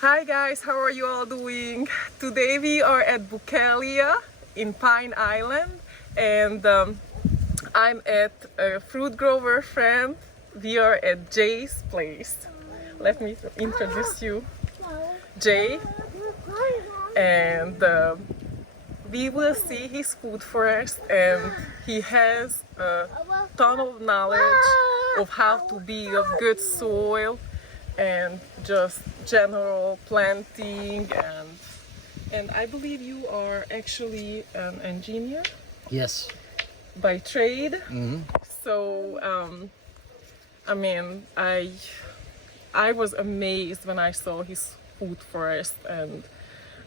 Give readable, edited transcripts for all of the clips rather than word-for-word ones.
Hi guys, how are you all doing? Today we are at Bukelia in Pine Island, and I'm at a fruit grower friend. We are at Jay's place. Let me introduce you, Jay, and we will see his food forest, and he has a ton of knowledge of how to be of good soil and just general planting, and I believe you are actually an engineer Yes. by trade. Hmm. So I mean, I was amazed when I saw his food forest, and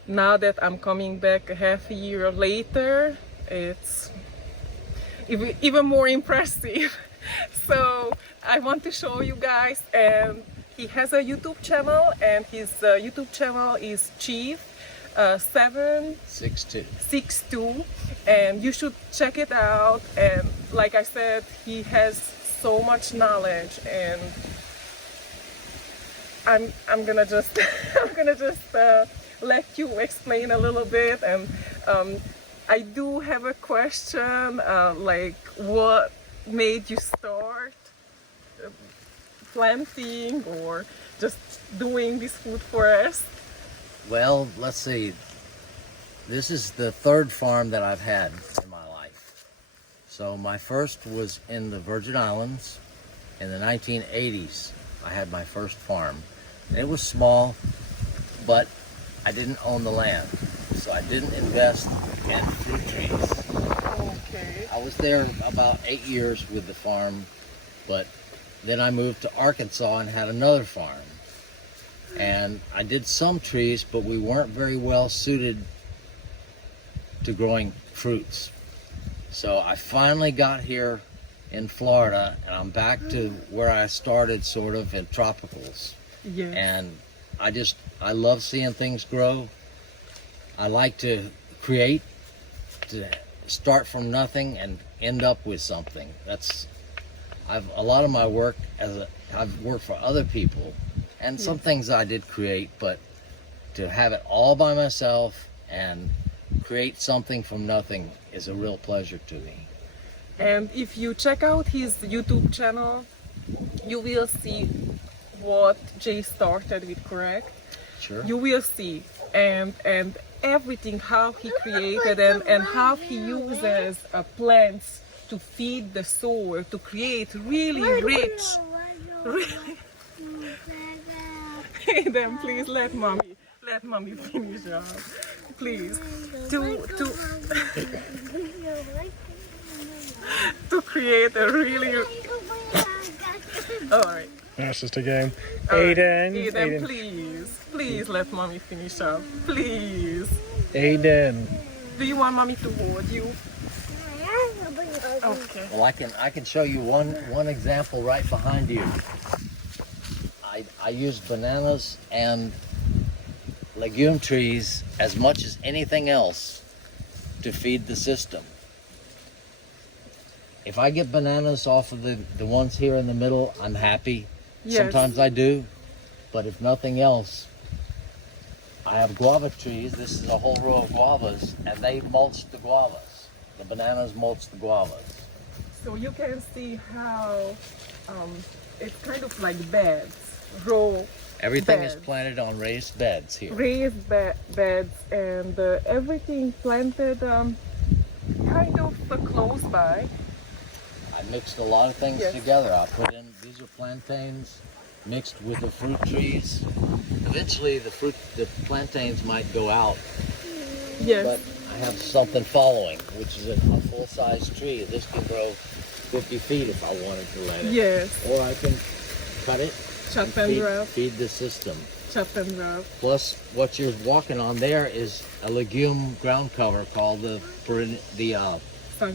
now that I'm coming back a half a year later, it's even more impressive. So I want to show you guys, and he has a YouTube channel, and his YouTube channel is Chief 762, 6'2". and you should check it out. And like I said, he has so much knowledge, and I'm gonna just let you explain a little bit. And I do have a question, like what made you start planting or just doing this food forest? Well, let's see. This is the third farm that I've had in my life. So my first was in the Virgin Islands in the 1980s. I had my first farm. And it was small, but I didn't own the land. So I didn't invest in fruit trees. Okay. I was there about 8 years with the farm, but then I moved to Arkansas and had another farm. And I did some trees, but we weren't very well suited to growing fruits. So I finally got here in Florida, and I'm back to where I started, sort of in tropicals. Yes. And I love seeing things grow. I like to create, to start from nothing and end up with something. A lot of my work I've worked for other people, and some things I did create, but to have it all by myself and create something from nothing is a real pleasure to me. And if you check out his YouTube channel, you will see what Jay started with, correct? Sure. You will see, and everything, how he created and how he uses plants to feed the soil, to create really rich, really. Hey, then please let mommy finish up, please. To create a really. All right. That's just a game. All right. Aiden, Aiden, please let mommy finish up, please. Aiden. Do you want mommy to hold you? Okay. Well, I can show you one example right behind you. I use bananas and legume trees as much as anything else to feed the system. If I get bananas off of the ones here in the middle, I'm happy. Yes. Sometimes I do, but if nothing else, I have guava trees. This is a whole row of guavas, and they mulch the guavas. The bananas mulch the guavas. So you can see how it's kind of like beds, row. Everything beds. is planted on raised beds here. Raised beds, and everything planted kind of close by. I mixed a lot of things Yes. together. I put in, these are plantains mixed with the fruit trees. Eventually the plantains might go out, Yes. but I have something following, which is a full-size tree. This can grow 50 feet if I wanted to let it. Yes. Or I can cut it Chop and and wrap. feed the system. Chop and wrap. Plus, what you're walking on there is a legume ground cover called the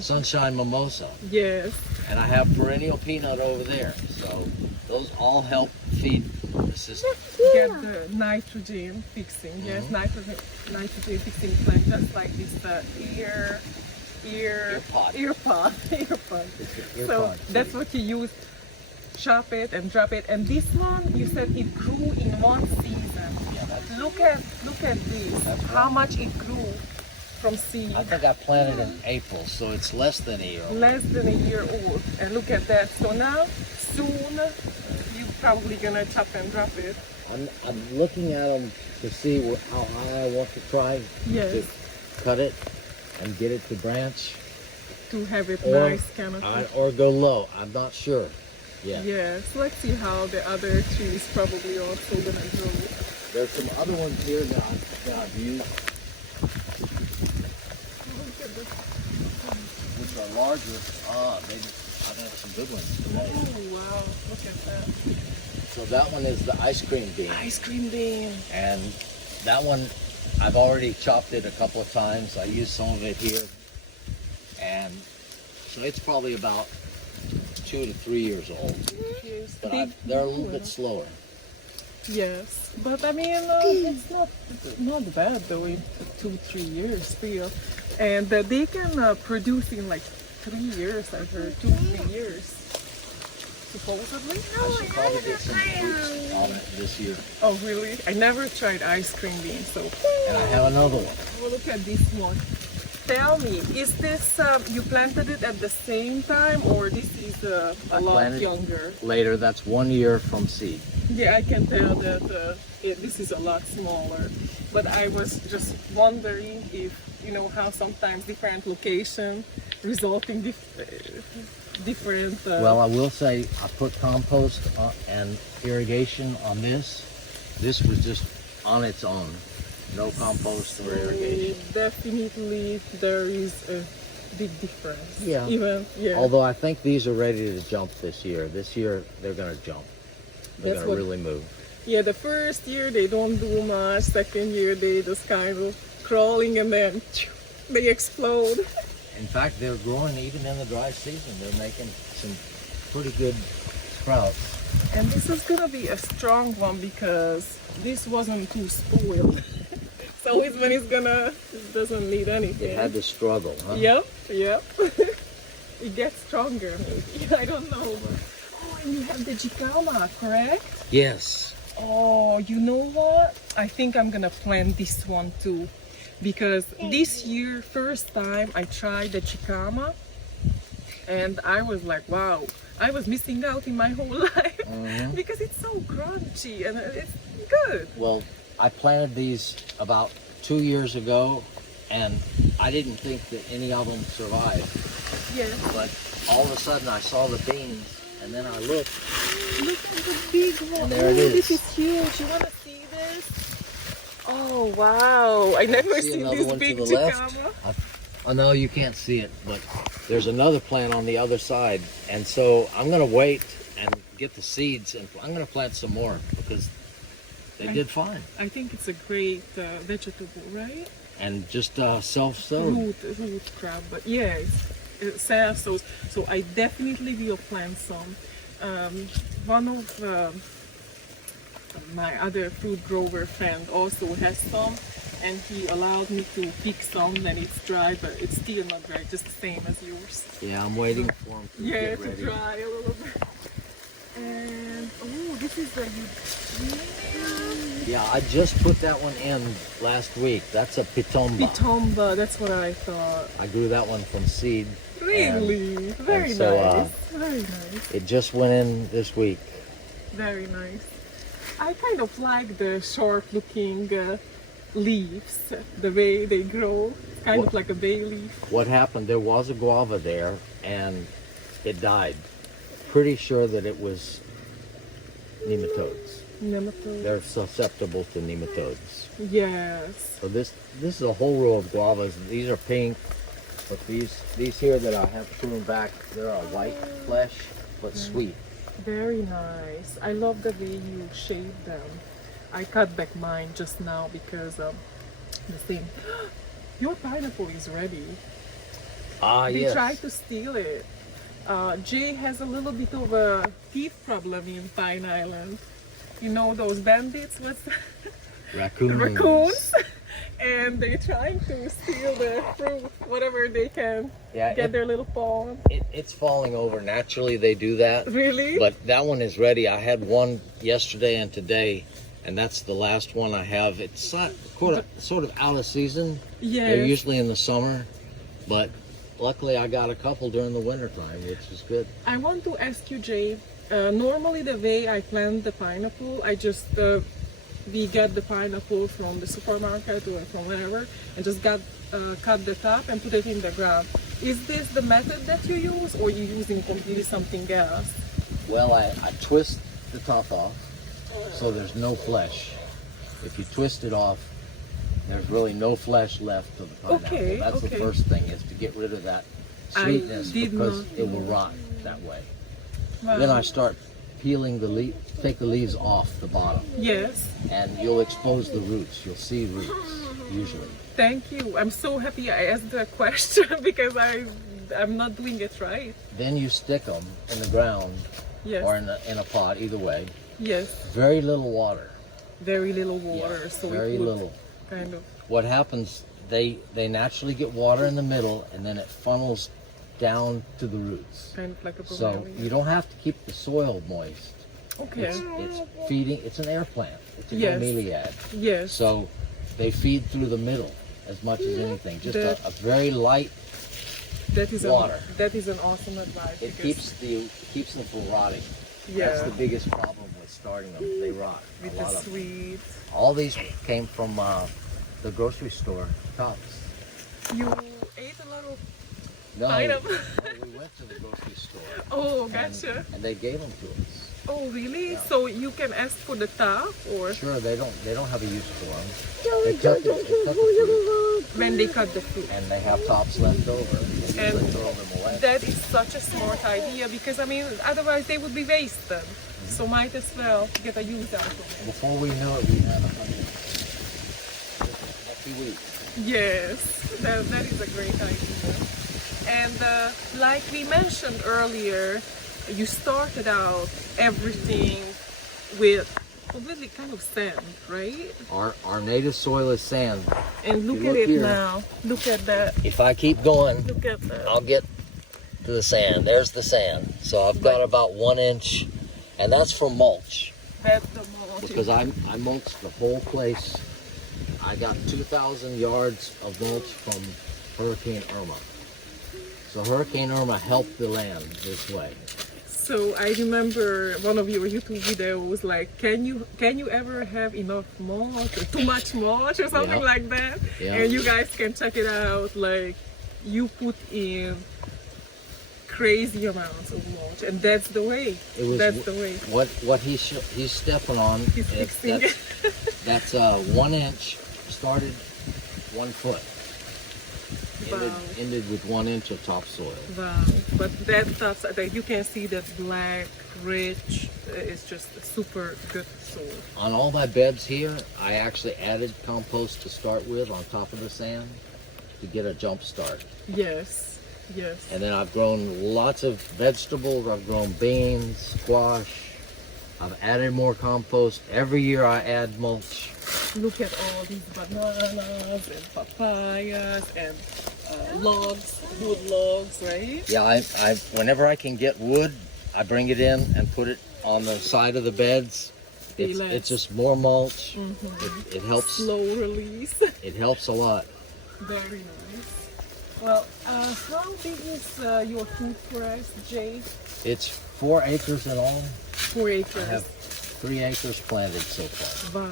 Sunshine Mimosa. Yes. And I have perennial peanut over there. So those all help feed the system. Get the nitrogen fixing. Yes, nitrogen fixing plant, just like this ear pod. So that's what you use. Chop it and drop it. And this one, you said it grew in one season. Yeah, that's look at this. How much it grew from seed. I think I planted in April, so it's less than a year old. Less than a year old. And look at that. So now, soon, you're probably gonna chop and drop it. I'm looking at them to see how high I want to try Yes. to cut it and get it to branch, To have it or nice canopy. or go low. I'm not sure. Yeah. Yes. Let's see how the other trees probably also gonna grow. There's some other ones here that I've used, Look at this. which are larger. I've had some good ones today. Oh wow. Look at that. So that one is the ice cream bean. Ice cream bean. And that one, I've already chopped it a couple of times. I used some of it here. And so it's probably about 2 to 3 years old. Yes. But Big. they're a little bit slower. Yes, but I mean, it's not bad though. In 2-3 years still, and they can produce in like 3 years. I heard 2-3 years, supposedly. I should probably get some fruits on it this year. Oh really? I never tried ice cream bean. So, And I have another one. oh, look at this one. Tell me, is this you planted it at the same time, or this is a I lot planted- younger? Later, that's 1 year from seed. Yeah, I can tell that this is a lot smaller. But I was just wondering if, you know, how sometimes different location result in different... Well, I will say I put compost and irrigation on this. This was just on its own. No compost or irrigation. Definitely there is a big difference. Yeah. Even, yeah. Although I think these are ready to jump this year. This year they're going to jump. They're That's going to what- really move. Yeah, the first year they don't do much. Second year they just kind of crawling and then they explode. In fact, they're growing even in the dry season. They're making some pretty good sprouts. And this is gonna be a strong one because this wasn't too spoiled. So it doesn't need anything. It had to struggle, huh? Yep. It gets stronger maybe. I don't know. But... Oh, and you have the jicama, correct? Yes. Oh, you know what? I think I'm gonna plant this one too. Because this year, first time I tried the jicama, and I was like, wow, I was missing out in my whole life Mhm. because it's so crunchy and it's good. Well, I planted these about 2 years ago, and I didn't think that any of them survived. Yes. But all of a sudden I saw the beans, and then I looked. Look at the big one. And there it Oh, is. This is huge. You wanna see this? Oh wow! I never See seen another this one to big the left? jicama. Oh no, you can't see it, but there's another plant on the other side, and so I'm gonna wait and get the seeds, and I'm gonna plant some more because they did fine I think it's a great vegetable, right? and just self-sowed. Root crab, but yeah, it's self-sows. So I definitely will plant some. One of my other fruit grower friend also has some, and he allowed me to pick some. Then it's dry, but it's still not dry, just the same as yours. Yeah, I'm waiting for them to Yeah, get to ready. dry a little bit. And oh, this is the Yeah, I just put that one in last week. That's a pitomba. Pitomba. That's what I thought. I grew that one from seed. Really, very so, nice. Very nice. It just went in this week. Very nice. I kind of like the short-looking leaves, the way they grow. It's kind What- of like a bay leaf. What happened, there was a guava there and it died. Pretty sure that it was nematodes. Nematode. They're susceptible to nematodes. Yes. So this is a whole row of guavas. These are pink, but these here that I have pruned back, they're a white flesh, but sweet. Very nice. I love the way you shape them. I cut back mine just now because the thing. Your pineapple is ready. Ah, They yes. tried to steal it. Jay has a little bit of a thief problem in Pine Island. You know those bandits with raccoons? And they're trying to steal the fruit, whatever they can, Yeah, get their little paw. it's falling over. Naturally, they do that. Really? But that one is ready. I had one yesterday and today, and that's the last one I have. It's sort of out of season. Yes. They're usually in the summer, but luckily I got a couple during the winter time, which is good. I want to ask you, Jay. Normally, the way I plant the pineapple, I just we get the pineapple from the supermarket or from wherever, and just cut the top and put it in the ground. Is this the method that you use, or you using completely something else? Well, I twist the top off, so there's no flesh. If you twist it off, there's really no flesh left of the pineapple. Okay, That's the okay. first thing, is to get rid of that sweetness, did because not it will know. rot that way. Wow. Then I start peeling take the leaves off the bottom, Yes. and you'll expose the roots. You'll see roots, usually. Thank you. I'm so happy I asked the question because I'm not doing it right. Then you stick them in the ground Yes. or in a pot, either way. Yes. Very little water. Very little water, Yeah, so very it would little. kind of. What happens, they naturally get water in the middle, and then it funnels down to the roots. Kind of like a So bromeliad. you don't have to keep the soil moist. Okay. It's feeding. It's an air plant. It's a Yes. bromeliad. Yes. So they feed through the middle as much as anything. Just The- a very light. That is water. that is an awesome advice. It because- keeps them from rotting. yeah, That's the biggest problem with starting them. They rot. with A the lot of them. sweet. All these came from the grocery store, Tops. You ate a lot of No, Pineapple. we went to the grocery store. Oh, and- gotcha. And they gave them to us. Oh, really? Yeah. So you can ask for the top, or Sure, they don't have a use for them. They cut the fruit, when they cut the fruit. and they have tops left over. They And usually throw them away. That is such a smart idea because I mean, otherwise they would be wasted. So might as well get a use out of it. Before we knew it, we had 100. Lucky week. Yes, that is a great idea. And like we mentioned earlier, you started out everything with completely kind of sand, right? Our native soil is sand. And look You at look it here. now. Look at that. If I keep going, Look at that. I'll get to the sand. There's the sand. So I've got about 1 inch, and that's for mulch, That's the mulch. because I mulched the whole place. I got 2,000 yards of mulch from Hurricane Irma. So Hurricane Irma helped the land this way. So I remember one of your YouTube videos like, can you ever have enough mulch or too much mulch or something Yeah. like that? Yeah. And you guys can check it out. Like you put in crazy amounts of mulch, and that's the way. It was That's the way. What he's stepping on. He's is fixing it. That's 1 inch. Started 1 foot. Ended, Wow. ended with 1 inch of topsoil. Wow. But that stuff that you can see that black, rich, is just a super good soil. On all my beds here, I actually added compost to start with on top of the sand to get a jump start. Yes. Yes. And then I've grown lots of vegetables. I've grown beans, squash. I've added more compost. Every year I add mulch. Look at all these bananas and papayas and logs, wood logs, right? Yeah, I whenever I can get wood, I bring it in and put it on the side of the beds. Relax. It's just more mulch. It helps. Slow release. It helps a lot. Very nice. Well, how big is your food forest, Jay? It's 4 acres in all. 4 acres. I have 3 acres planted so far. Wow.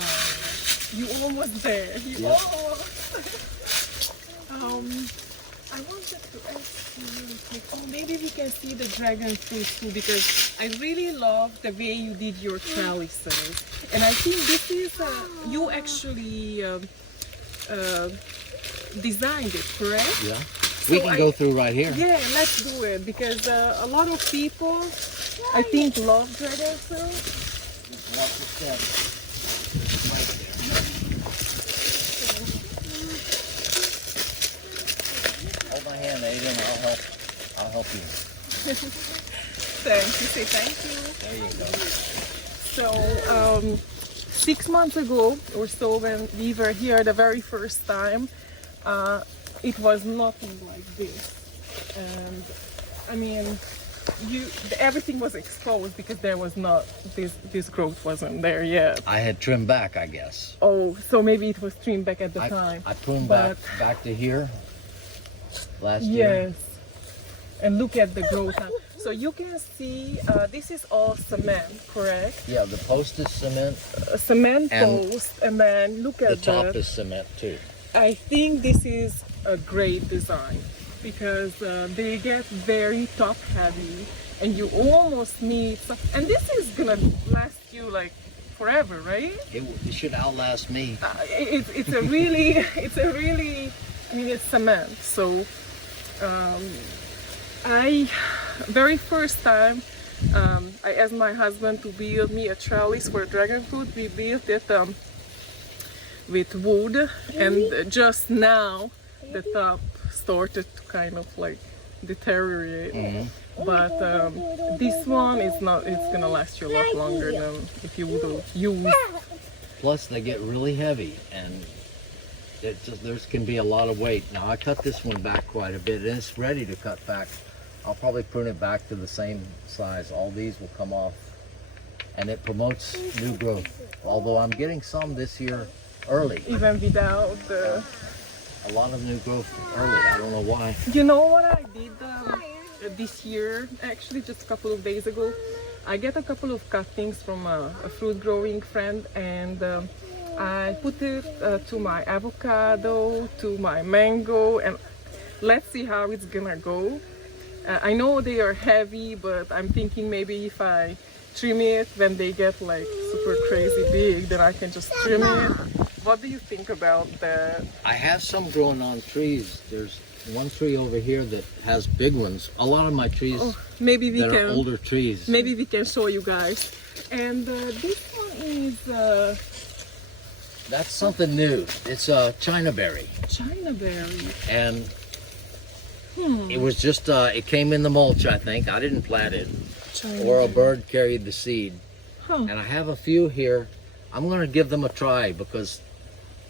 You almost there. You Yeah. almost. I wanted to ask you really quick. Oh, maybe we can see the dragon fruit too, because I really love the way you did your trellises. And I think this is you actually designed it, correct? Yeah. We can go through right here. Yeah, let's do it because a lot of people, I think, love dragon fruit. Watch the step. Right there. Hold my hand, Aiden. I'll help you. Thank you. Say thank you. There you go. So 6 months ago or so, when we were here the very first time, it was nothing like this. And I mean, everything was exposed because there was not this growth wasn't there yet. I had trimmed back, I guess. Oh, so maybe it was trimmed back at the time. I pruned But- back to here last year. Yes, and look at the growth now. So you can see this is all cement, correct? Yeah, the post is cement. A cement And post, and then look The at top is cement too. I think this is a great design because they get very top heavy, and you almost need some. And this is gonna last you like forever, right? It should outlast me. It's a really, it's a really. I mean, it's cement, so. I very first time I asked my husband to build me a trellis for dragon fruit. We built it with wood, and just now the top started to kind of like deteriorate. But this one is not. It's gonna last you a lot longer than if you would use. Plus, they get really heavy, and there can be a lot of weight. Now, I cut this one back quite a bit, and it's ready to cut back. I'll probably prune it back to the same size. All these will come off, and it promotes new growth. Although I'm getting some this year early. Even without the. A lot of new growth early. I don't know why. You know what I did this year, actually just a couple of days ago? I get a couple of cuttings from a fruit growing friend, and I put it to my avocado, to my mango, and let's see how it's gonna go. I know they are heavy, but I'm thinking maybe if I trim it when they get like super crazy big, then I can just trim it. What do you think about that? I have some growing on trees. There's one tree over here that has big ones. A lot of my trees Maybe we that can. are older trees. Maybe we can show you guys. And this one is That's something new. It's a China berry. China berry. And it was just, it came in the mulch, I think. I didn't plant it. China Or a berry. bird carried the seed. Huh. And I have a few here. I'm going to give them a try because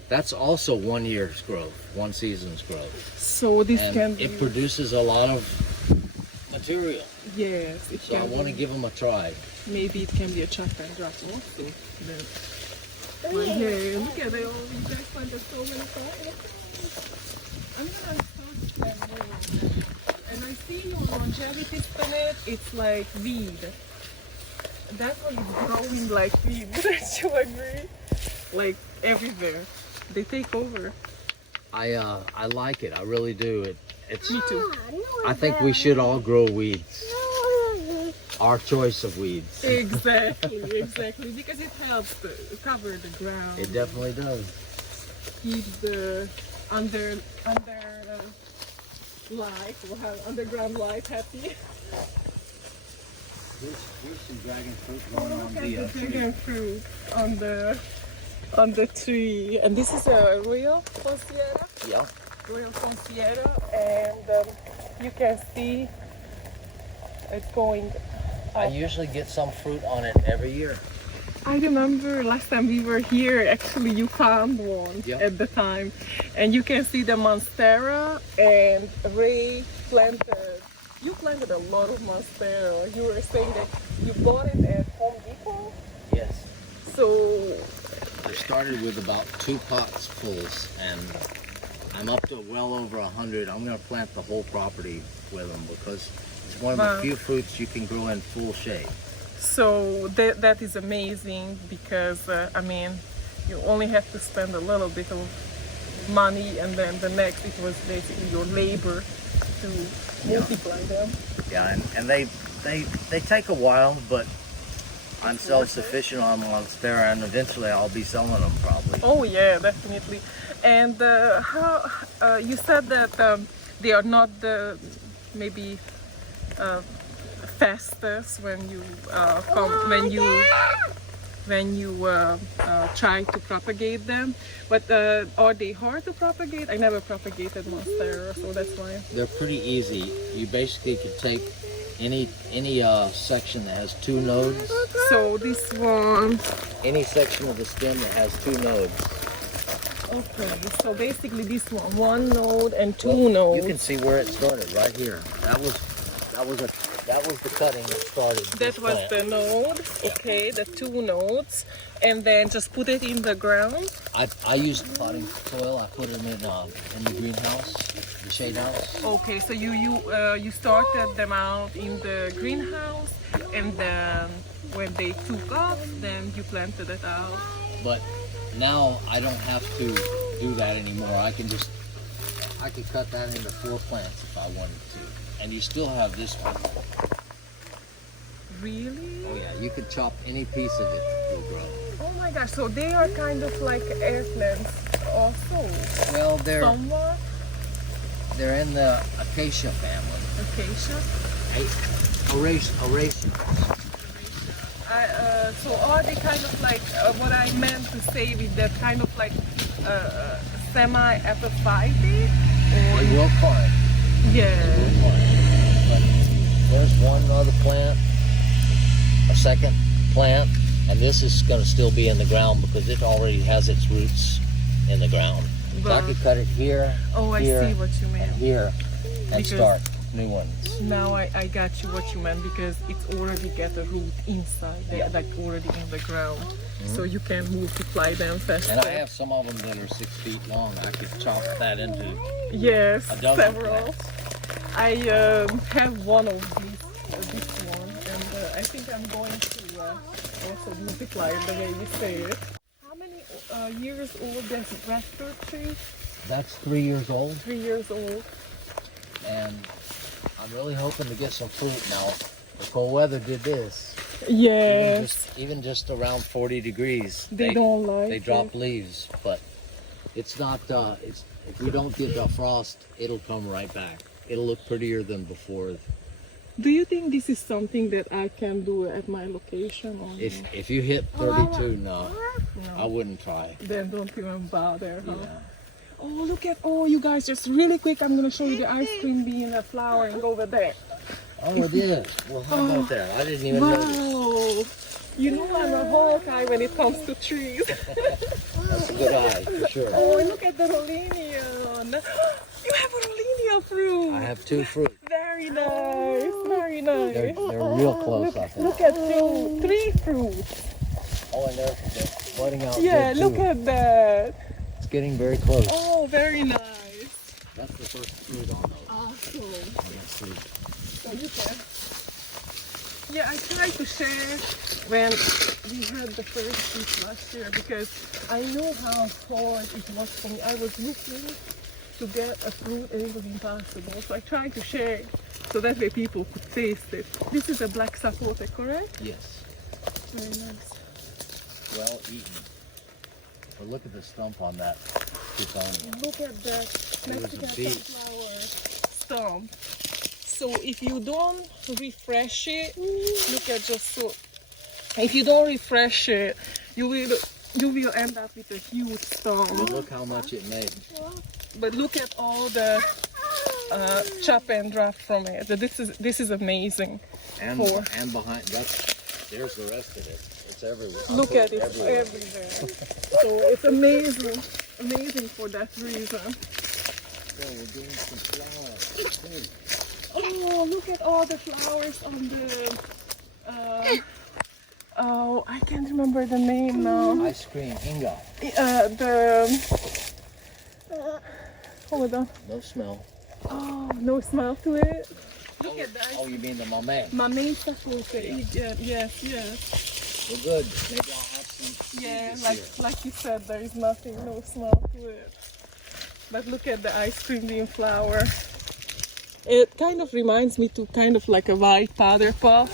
that's also 1 year's growth, one season's growth. So this And can be. it produces a lot of material. Yes, it So I can. want to give them a try. Maybe it can be a chop and drop also. Then. But yeah, look at it. We just planted so many flowers. I'm gonna start them. And I see your longevity spinach. It's like weed. That one is growing like weed. Wouldn't you agree? Like everywhere, they take over. I like it. I really do. It's. Me too. I think we should all grow weeds. Our choice of weeds. Exactly, exactly. Because it helps to cover the ground. It definitely does. Keep the light, or underground light happy. Here's some dragon fruit growing on Look at the the tree. dragon fruit on the tree, and this is a Royal Consiera, Yeah. and you can see it's going. I usually get some fruit on it every year. I remember last time we were here, actually you found one Yeah. at the time, and you can see the Monstera, and Ray planted. You planted a lot of Monstera. You were saying that you bought it at Home Depot. Yes. So I started with about 2 pots fulls, and I'm up to well over 100. I'm going to plant the whole property with them because it's one of Wow. the few fruits you can grow in full shade. So that is amazing because I mean, you only have to spend a little bit of money, and then the next it was basically your labor to multiply them. Yeah, and they take a while, but I'm self-sufficient on Monstera, and eventually I'll be selling them probably. Oh yeah, definitely. And how you said that they are not the maybe fastest when you try to propagate them, but are they hard to propagate? I never propagated Monstera, so that's why. They're pretty easy. You basically could take any section that has 2 nodes, So this one, any section of the stem that has 2 nodes. okay. So basically this one node and 2 nodes. You can see where it started right here. That was a That was the cutting that started this That was plant. the node, okay, the 2 nodes, and then just put it in the ground. I used potting soil. I put them in the greenhouse, the shade house. Okay, so you started them out in the greenhouse, and then when they took off, then you planted it out. But now I don't have to do that anymore. I could cut that into 4 plants if I wanted to. And you still have this one. Really? Oh yeah, you could chop any piece of it, it'll grow. Oh my gosh, so they are kind of like air plants also. Well, Somewhat they're in the acacia family. acacia. Araceae. So are they kind of like what I meant to say with that kind of like semi-epiphytic? Or They will climb. yeah. But there's one other plant, a second plant, and this is going to still be in the ground because it already has its roots in the ground. So I But- could cut it here, Oh, I here, see what you and mean. here, and Because- start new ones. Now I got you what you meant because it's already get a root inside there, Yeah. like already in the ground. So you can multiply them faster. And I have some of them that are 6 feet long. I could chop that into Yes, a dozen several. plants. I have one of these, this one, and I think I'm going to also multiply it the way you say it. How many years old is raspberry tree? That's 3 years old, 3 years old. and I'm really hoping to get some fruit now. The cold weather did this. Yes. Even just around 40 degrees, They don't like they it. drop leaves, but it's not. If we don't get the frost, it'll come right back. It'll look prettier than before. Do you think this is something that I can do at my location? Or If you hit 32, no, I no? wouldn't try. Then don't even bother, huh? Yeah. Oh, look at, you guys, just really quick, I'm going to show you the ice cream being a flowering over there. Oh, it is. Well, how about that? I didn't even notice. Wow. You know I'm a Hawkeye when it comes to trees. That's a good eye for sure. Oh, and look at the Rolenia. You have a Rolenia fruit. I have 2 fruit. Very nice, very nice. They're real close, I think. Look at 3 fruits. Oh, and they're budding out. Yeah, good, look too. at that. It's getting very close. Oh, very nice. That's the first fruit on those. Awesome. On that fruit. So you can. Yeah, I tried to share when we had the first fruit last year because I know how hard it was for me. I was looking to get a fruit and it was impossible. So I tried to share so that way people could taste it. This is a black sapote, correct? Yes. Very nice. Well eaten. But look at the stump on that Teutonia. Look at that There's a Mexican beak. sunflower stump. So if you don't refresh it, look at just so. If you don't refresh it, you will end up with a huge stump. But look how much it made. But look at all the chop and drop from it. This is amazing. And Four. and behind there's the rest of it. It's everywhere. I Look put at it everywhere. So it's amazing, amazing for that reason. So we're doing some flowers. Oh, look at all the flowers on the. Oh, I can't remember the name now. Ice cream, Inga. Hold on. No smell. Oh, no smell to it. Look at that. Oh, you mean the mamey? Mamey sapote. Yes, yes. Well, good. Maybe I'll have some. Yeah, this like year. like you said, there is nothing, no smell to it. But look at the ice cream bean flower. It kind of reminds me to kind of like a white powder puff.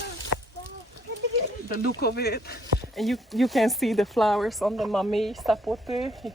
The look of it. And you can see the flowers on the mamey sapote.